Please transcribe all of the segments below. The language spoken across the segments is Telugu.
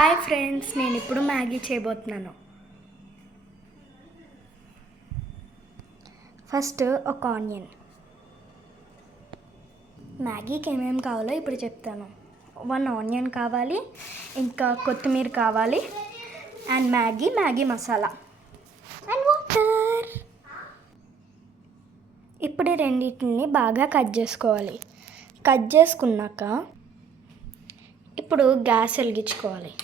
హాయ్ ఫ్రెండ్స్, నేను ఇప్పుడు మ్యాగీ చేయబోతున్నాను. ఫస్ట్ ఒక ఆనియన్. మ్యాగీకి ఏమేమి కావాలో ఇప్పుడు చెప్తాను. 1 ఆనియన్ కావాలి, ఇంకా కొత్తిమీర కావాలి, and Maggi masala and water. ఇప్పుడు రెండింటిని బాగా కట్ చేసుకోవాలి. కట్ చేసుకున్నాక ఇప్పుడు గ్యాస్ వెలిగించుకోవాలి.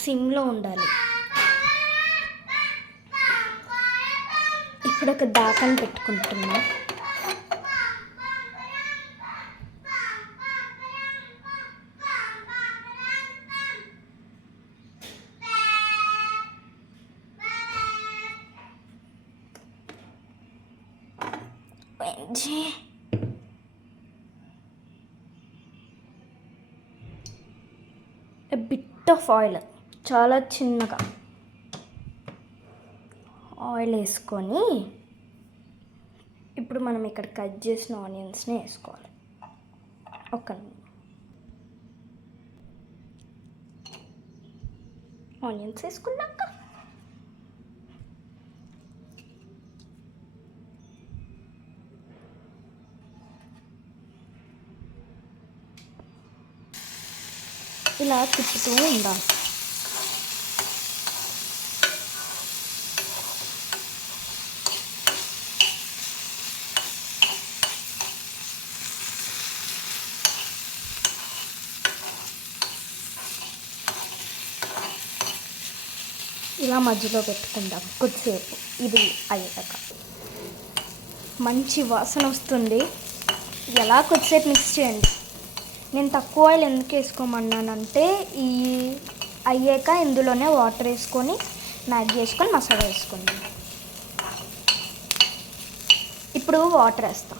సిమ్లో ఉండాలి. ఇప్పుడు ఒక దాకని పెట్టుకుంటున్నా. బిట్ ఆఫ్ ఆయిల్, చాలా చిన్నగా ఆయిల్ వేసుకొని ఇప్పుడు మనం ఇక్కడ కట్ చేసిన ఆనియన్స్ని వేసుకోవాలి. ఆనియన్స్ వేసుకున్నాక ఇలా తిప్పుతూ ఉండాలి. ఇలా మధ్యలో పెట్టుకుందాం కొద్దిసేపు. ఇది అయ్యాక మంచి వాసన వస్తుంది. ఎలా కొద్దిసేపు మిక్స్ చేయండి. నేను తక్కువ ఆయిల్ ఎందుకు వేసుకోమన్నానంటే ఈ అయ్యాక ఇందులోనే వాటర్ వేసుకొని మ్యాగీ వేసుకొని మసాలా వేసుకోండి. ఇప్పుడు వాటర్ వేస్తాం.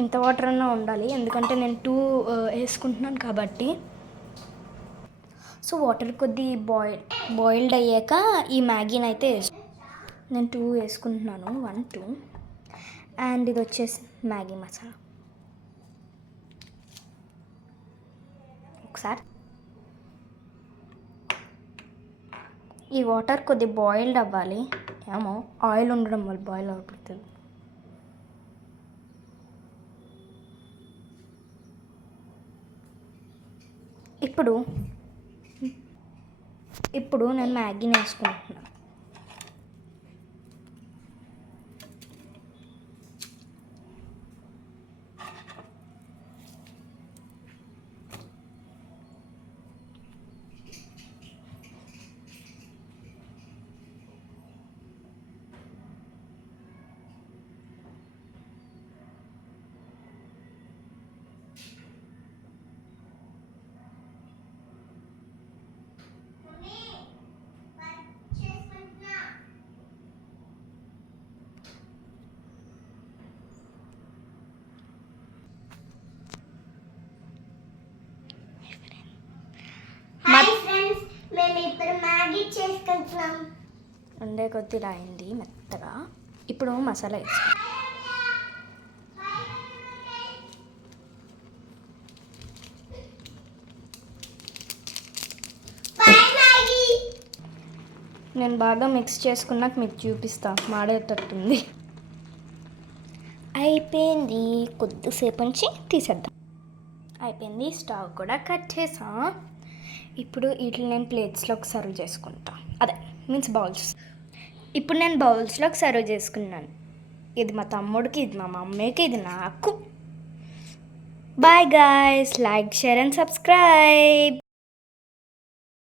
ఇంత వాటర్ అన్నా ఉండాలి, ఎందుకంటే నేను 2 వేసుకుంటున్నాను కాబట్టి. సో వాటర్ కొద్ది బాయిల్డ్ అయ్యాక ఈ మ్యాగీని అయితే నేను 2 వేసుకుంటున్నాను. 1, 2. అండ్ ఇది వచ్చేసి మ్యాగీ మసాలా. ఒకసారి ఈ వాటర్ కొద్ది బాయిల్డ్ అవ్వాలి. ఏమో ఆయిల్ ఉండడం వల్ల బాయిల్ అవుతుంది. ఇప్పుడు నేను మ్యాగీని వేసుకుంటున్నాను. మేము ఇప్పుడు మ్యాగీ చేసుకుంటున్నాం. ఉండే కొద్ది రాయింది మెత్తగా. ఇప్పుడు మసాలా వేసుకో. నేను బాగా మిక్స్ చేసుకున్నాక మీకు చూపిస్తా. మాడేటట్టుంది. అయిపోయింది. కొద్దిసేపు నుంచి తీసేద్దాం. అయిపోయింది. స్టవ్ కూడా కట్ చేసా. ఇప్పుడు వీటిని నేను ప్లేట్స్లోకి సర్వ్ చేసుకుంటా. Means bowls. ఇప్పుడు నేను బౌల్స్లోకి సర్వ్ చేసుకున్నాను. ఇది మా తమ్ముడికి, ఇది మా మమ్మీకి, ఇది నాకు. Bye guys, like, share and subscribe.